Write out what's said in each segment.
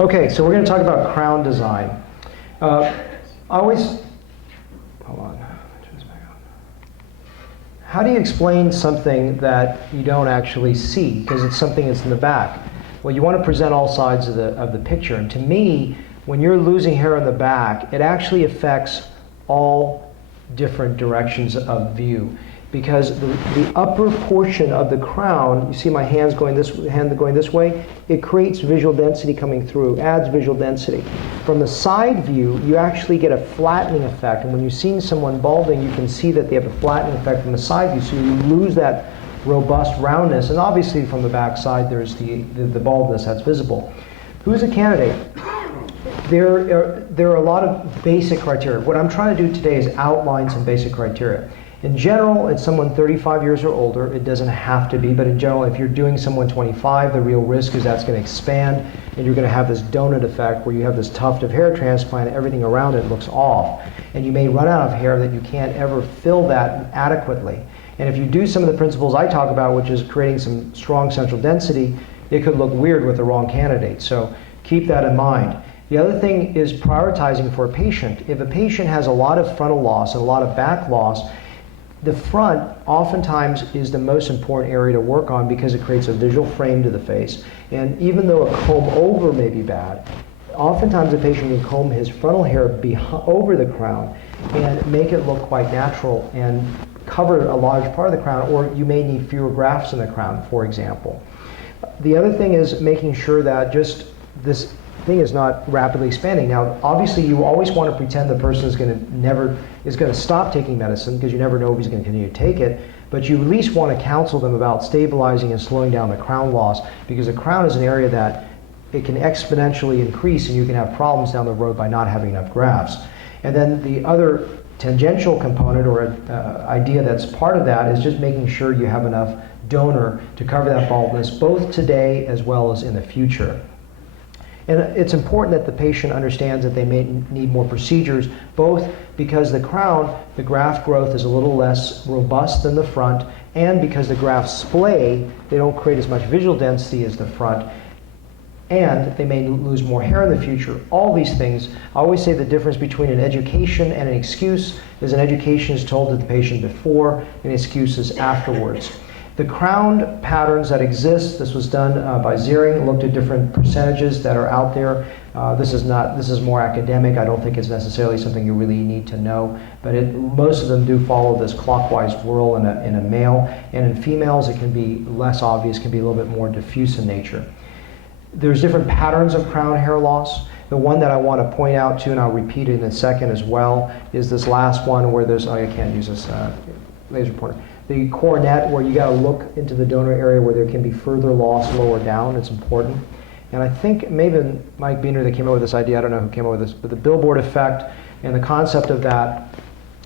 Okay, so we're going to talk about crown design. Hold on. How do you explain something that you don't actually see because it's something that's in the back? Well, you want to present all sides of the picture. And to me, when you're losing hair in the back, it actually affects all different directions of view. Because the upper portion of the crown, you see my hand going this way, it creates visual density coming through, adds visual density. From the side view, you actually get a flattening effect. And when you're seeing someone balding, you can see that they have a flattening effect from the side view. So you lose that robust roundness. And obviously from the back side, there's the baldness that's visible. Who's a candidate? There are a lot of basic criteria. What I'm trying to do today is outline some basic criteria. In general, it's someone 35 years or older. It doesn't have to be, but in general, if you're doing someone 25, the real risk is that's going to expand, and you're going to have this donut effect where you have this tuft of hair transplant, everything around it looks off, and you may run out of hair that you can't ever fill that adequately. And if you do some of the principles I talk about, which is creating some strong central density, it could look weird with the wrong candidate. So keep that in mind. The other thing is prioritizing for a patient. If a patient has a lot of frontal loss and a lot of back loss, the front oftentimes is the most important area to work on because it creates a visual frame to the face. And even though a comb over may be bad, oftentimes a patient can comb his frontal hair over the crown and make it look quite natural and cover a large part of the crown, or you may need fewer grafts in the crown, for example. The other thing is making sure that just this thing is not rapidly expanding. Now, obviously, you always want to pretend the person is going to stop taking medicine because you never know if he's going to continue to take it. But you at least want to counsel them about stabilizing and slowing down the crown loss, because the crown is an area that it can exponentially increase, and you can have problems down the road by not having enough grafts. And then the other tangential component or idea that's part of that is just making sure you have enough donor to cover that baldness, both today as well as in the future. And it's important that the patient understands that they may need more procedures, both because the crown, the graft growth is a little less robust than the front, and because the grafts splay, they don't create as much visual density as the front, and they may lose more hair in the future. All these things, I always say the difference between an education and an excuse is an education is told to the patient before, and excuse is afterwards. The crown patterns that exist, this was done by Ziering, looked at different percentages that are out there. This is more academic. I don't think it's necessarily something you really need to know, but most of them do follow this clockwise whirl in a male, and in females it can be less obvious, can be a little bit more diffuse in nature. There's different patterns of crown hair loss. The one that I want to point out to, and I'll repeat it in a second as well, is this last one where there's, I can't use this laser pointer. The coronet, where you got to look into the donor area where there can be further loss lower down. It's important. And I think maybe Mike Beener that came up with this idea, I don't know who came up with this, but the Billboard Effect, and the concept of that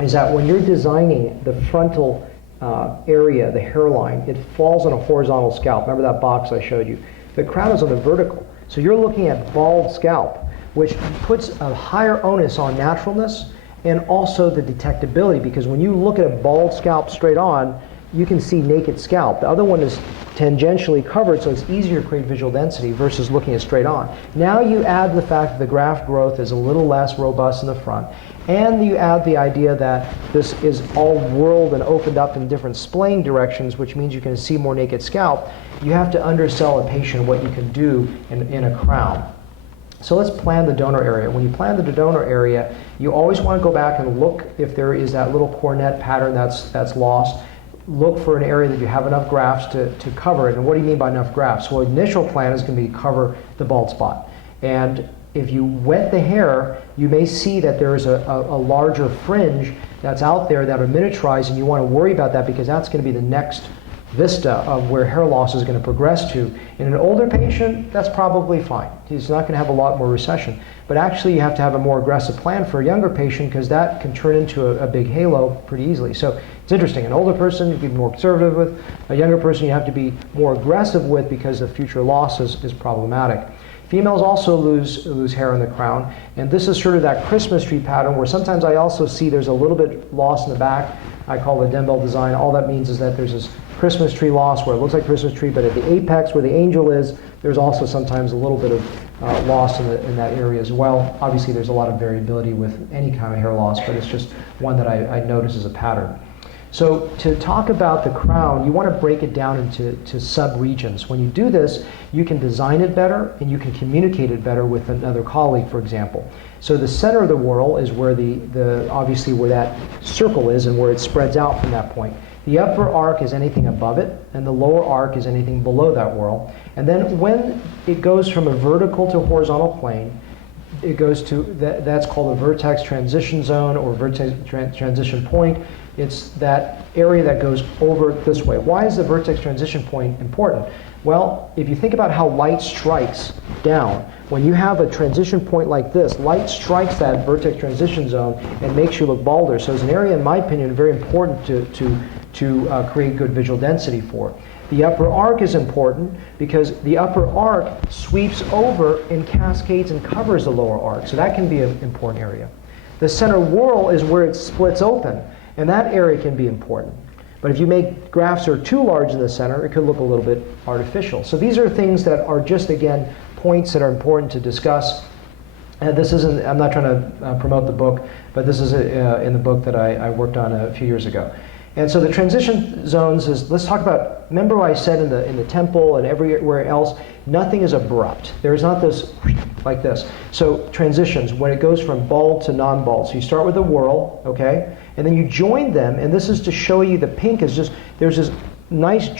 is that when you're designing the frontal area, the hairline, it falls on a horizontal scalp. Remember that box I showed you? The crown is on the vertical. So you're looking at bald scalp, which puts a higher onus on naturalness and also the detectability, because when you look at a bald scalp straight on, you can see naked scalp. The other one is tangentially covered, so it's easier to create visual density versus looking at straight on. Now you add the fact that the graft growth is a little less robust in the front, and you add the idea that this is all whirled and opened up in different splaying directions, which means you can see more naked scalp. You have to undersell a patient what you can do in a crown. So let's plan the donor area. When you plan the donor area, you always want to go back and look if there is that little coronet pattern that's lost. Look for an area that you have enough grafts to cover it. And what do you mean by enough grafts? Well, initial plan is going to be cover the bald spot. And if you wet the hair, you may see that there is a larger fringe that's out there that are miniaturized, and you want to worry about that because that's going to be the next vista of where hair loss is going to progress to. In an older patient, that's probably fine. He's not going to have a lot more recession. But actually, you have to have a more aggressive plan for a younger patient because that can turn into a big halo pretty easily. So it's interesting. An older person, you can be more conservative with. A younger person, you have to be more aggressive with because the future loss is problematic. Females also lose hair in the crown, and this is sort of that Christmas tree pattern where sometimes I also see there's a little bit loss in the back. I call it dumbbell design. All that means is that there's this Christmas tree loss where it looks like Christmas tree, but at the apex where the angel is, There's also sometimes a little bit of loss in that area as well. Obviously, there's a lot of variability with any kind of hair loss, but it's just one that I notice as a pattern. So to talk about the crown, you want to break it down into sub-regions. When you do this, you can design it better and you can communicate it better with another colleague, for example. So the center of the whorl is where obviously where that circle is and where it spreads out from that point. The upper arc is anything above it, and the lower arc is anything below that whorl. And then when it goes from a vertical to horizontal plane, it goes to, that's called a vertex transition zone or vertex transition point. It's that area that goes over this way. Why is the vertex transition point important? Well, if you think about how light strikes down, when you have a transition point like this, light strikes that vertex transition zone and makes you look balder. So it's an area, in my opinion, very important to create good visual density for. The upper arc is important because the upper arc sweeps over and cascades and covers the lower arc. So that can be an important area. The center whorl is where it splits open, and that area can be important. But if you make graphs that are too large in the center, it could look a little bit artificial. So these are things that are just, again, points that are important to discuss. And this isn't, I'm not trying to promote the book, but this is in the book that I worked on a few years ago. And so the transition zones is, let's talk about, remember what I said in the temple and everywhere else, nothing is abrupt. There is not this, like this. So transitions, when it goes from bald to non-bald. So you start with a whorl, okay? And then you join them, and this is to show you the pink is just, there's this nice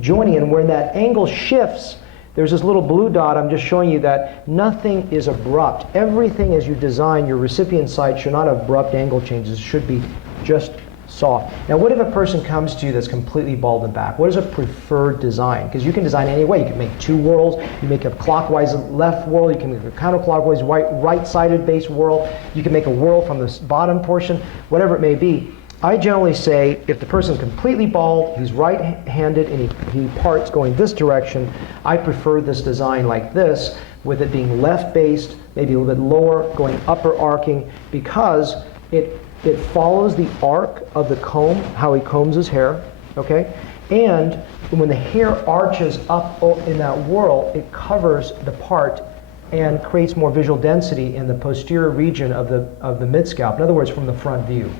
joining, and when that angle shifts, there's this little blue dot. I'm just showing you that nothing is abrupt. Everything as you design your recipient site should not have abrupt angle changes. It should be just soft. Now, what if a person comes to you that's completely bald in back? What is a preferred design? Because you can design any way. You can make two whorls. You make a clockwise left whorl. You can make a counterclockwise right-sided base whorl. You can make a whorl from the bottom portion, whatever it may be. I generally say if the person's completely bald, he's right-handed, and he parts going this direction, I prefer this design like this, with it being left-based, maybe a little bit lower, going upper arcing, because it follows the arc of the comb, how he combs his hair, okay? And when the hair arches up in that whorl, it covers the part and creates more visual density in the posterior region of the mid-scalp. In other words, from the front view.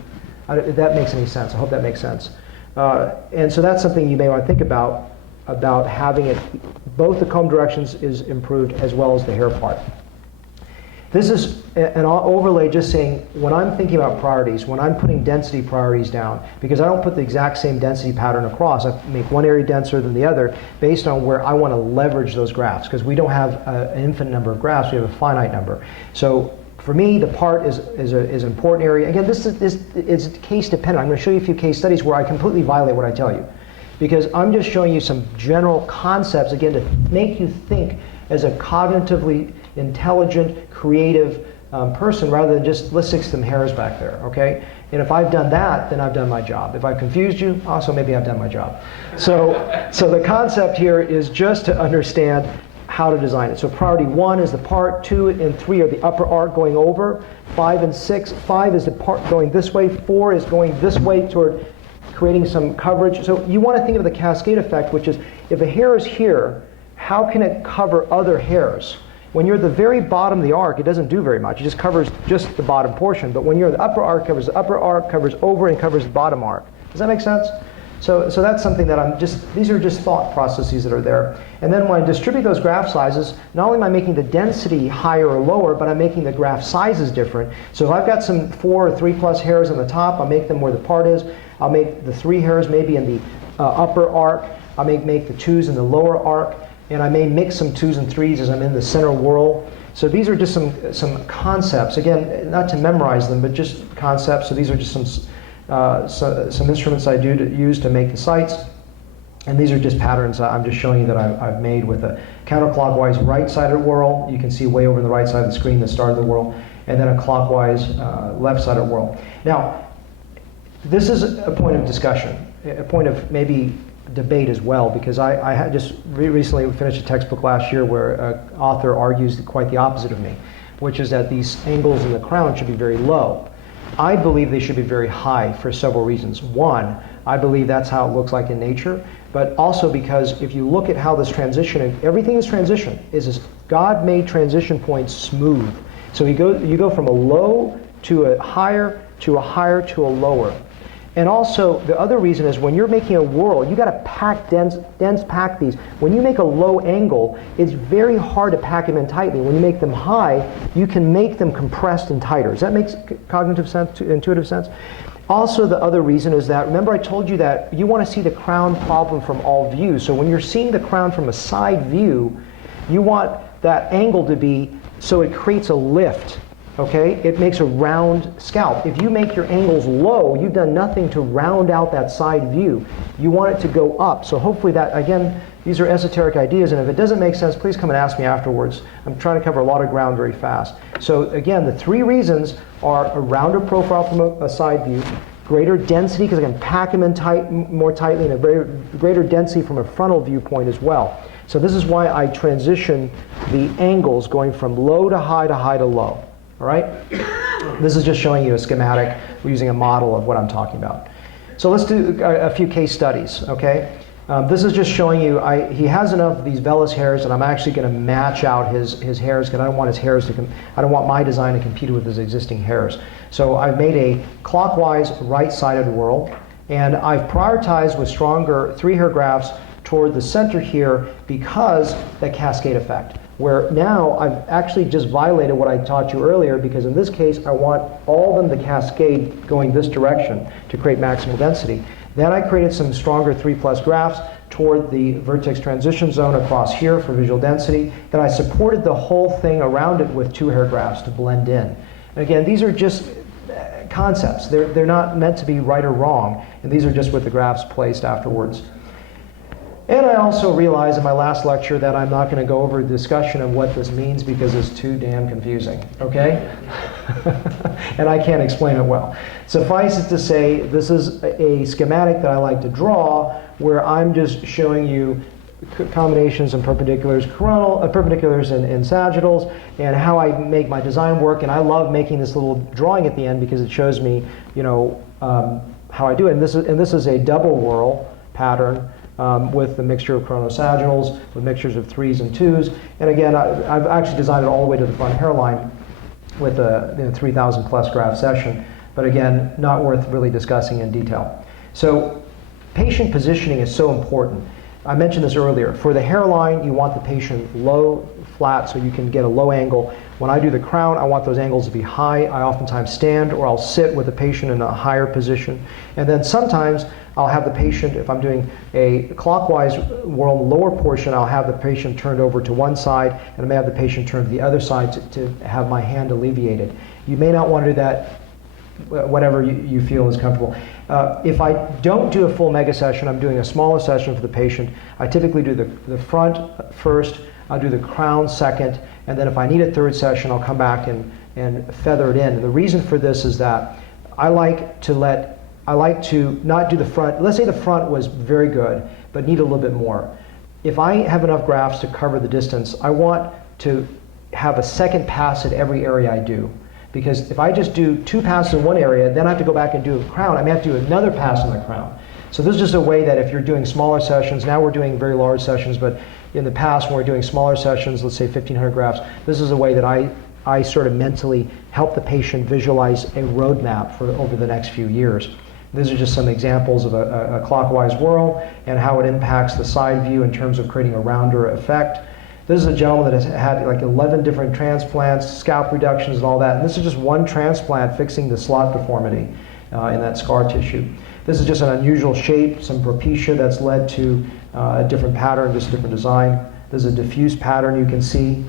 If that makes any sense. I hope that makes sense. And so that's something you may want to think about having it, both the comb directions is improved as well as the hair part. This is an overlay just saying, when I'm thinking about priorities, when I'm putting density priorities down, because I don't put the exact same density pattern across, I make one area denser than the other based on where I want to leverage those graphs, because we don't have an infinite number of graphs, we have a finite number. So for me, the part is an important area. Again, this is case dependent. I'm going to show you a few case studies where I completely violate what I tell you, because I'm just showing you some general concepts, again, to make you think as a cognitively intelligent, creative person, rather than just, let's stick some hairs back there, okay? And if I've done that, then I've done my job. If I've confused you, also maybe I've done my job. So the concept here is just to understand how to design it. So priority 1 is the part, 2 and 3 are the upper arc going over, 5 and 6, 5 is the part going this way, 4 is going this way toward creating some coverage. So you want to think of the cascade effect, which is if a hair is here, how can it cover other hairs? When you're at the very bottom of the arc, it doesn't do very much. It just covers just the bottom portion. But when you're at the upper arc, covers the upper arc, covers over, and covers the bottom arc. Does that make sense? So that's something that these are just thought processes that are there. And then when I distribute those graph sizes, not only am I making the density higher or lower, but I'm making the graph sizes different. So if I've got some 4 or 3 plus hairs on the top, I'll make them where the part is. I'll make the 3 hairs maybe in the upper arc. I'll make the 2s in the lower arc. And I may mix some 2s and 3s as I'm in the center whorl. So these are just some concepts. Again, not to memorize them, but just concepts. So these are just some instruments I use to make the sites. And these are just patterns I'm just showing you that I've made with a counterclockwise right-sided whorl. You can see way over on the right side of the screen the start of the whorl. And then a clockwise left-sided whorl. Now, this is a point of discussion, a point of maybe debate as well, because I had just recently finished a textbook last year where an author argues quite the opposite of me, which is that these angles in the crown should be very low. I believe they should be very high for several reasons. One, I believe that's how it looks like in nature. but also because if you look at how this transition, and everything is transition, God made transition points smooth. So you go from a low to a higher to a higher to a lower. And also, the other reason is when you're making a whorl, you got to pack dense pack these. When you make a low angle, it's very hard to pack them in tightly. When you make them high, you can make them compressed and tighter. Does that make cognitive sense, intuitive sense? Also, the other reason is that, remember I told you that you want to see the crown problem from all views. So when you're seeing the crown from a side view, you want that angle to be so it creates a lift. Okay, it makes a round scalp. If you make your angles low, you've done nothing to round out that side view. You want it to go up. So hopefully that, again, these are esoteric ideas, and if it doesn't make sense, please come and ask me afterwards. I'm trying to cover a lot of ground very fast. So again, the three reasons are a rounder profile from a side view, greater density, because I can pack them in more tightly, and a greater density from a frontal viewpoint as well. So this is why I transition the angles going from low to high to low. All right? This is just showing you a schematic. We're using a model of what I'm talking about. So let's do a few case studies, okay? This is just showing you, he has enough of these vellus hairs, and I'm actually going to match out his hairs, because I don't want his hairs to, I don't want my design to compete with his existing hairs. So I've made a clockwise right-sided whorl, and I've prioritized with stronger 3-hair grafts toward the center here because the cascade effect. Where now I've actually just violated what I taught you earlier, because in this case I want all of them to cascade going this direction to create maximal density. Then I created some stronger 3+ grafts toward the vertex transition zone across here for visual density. Then I supported the whole thing around it with 2-hair grafts to blend in. And again, these are just concepts. They're not meant to be right or wrong, and these are just with the grafts placed afterwards. And I also realized in my last lecture that I'm not going to go over a discussion of what this means because it's too damn confusing, okay? And I can't explain it well. Suffice it to say, this is a schematic that I like to draw where I'm just showing you combinations and perpendiculars, perpendiculars and sagittals, and how I make my design work. And I love making this little drawing at the end because it shows me, you know, how I do it. And this is a double whorl pattern. With the mixture of chronosagittals, with mixtures of 3s and 2s. And again, I've actually designed it all the way to the front hairline with a 3,000+ graft session. But again, not worth really discussing in detail. So patient positioning is so important. I mentioned this earlier. For the hairline, you want the patient low, flat, so you can get a low angle. When I do the crown, I want those angles to be high. I oftentimes stand, or I'll sit with the patient in a higher position. And then sometimes I'll have the patient, if I'm doing a clockwise whorl lower portion, I'll have the patient turned over to one side, and I may have the patient turned to the other side to have my hand alleviated. You may not want to do that, whatever you feel is comfortable. If I don't do a full mega session, I'm doing a smaller session for the patient. I typically do the front first, I'll do the crown second, and then if I need a third session, I'll come back and feather it in. And the reason for this is that I like to not do the front. Let's say the front was very good, but need a little bit more. If I have enough grafts to cover the distance, I want to have a second pass at every area I do. Because if I just do 2 passes in one area, then I have to go back and do a crown. I may have to do another pass on the crown. So this is just a way that if you're doing smaller sessions, now we're doing very large sessions, but in the past when we're doing smaller sessions, let's say 1,500 grafts, this is a way that I sort of mentally help the patient visualize a roadmap for over the next few years. These are just some examples of a clockwise whorl and how it impacts the side view in terms of creating a rounder effect. This is a gentleman that has had like 11 different transplants, scalp reductions and all that. And this is just one transplant fixing the slot deformity in that scar tissue. This is just an unusual shape, some propecia that's led to a different pattern, just a different design. This is a diffuse pattern you can see.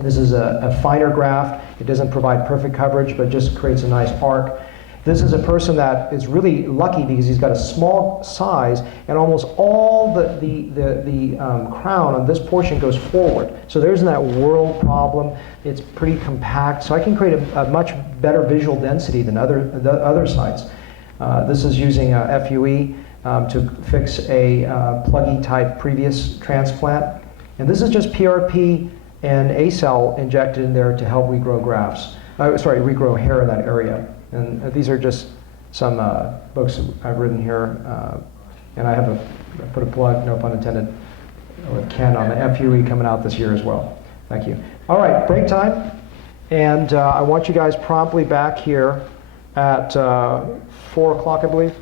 This is a finer graft. It doesn't provide perfect coverage, but just creates a nice arc. This is a person that is really lucky because he's got a small size, and almost all the crown on this portion goes forward. So there isn't that whorl problem. It's pretty compact, so I can create a much better visual density than the other sites. This is using FUE to fix a pluggy type previous transplant. And this is just PRP and A-cell injected in there to help regrow grafts. Regrow hair in that area. And these are just some books I've written here And I put a plug, no pun intended, with Ken on the FUE coming out this year as well. Thank you. All right, break time. And I want you guys promptly back here at 4 o'clock, I believe.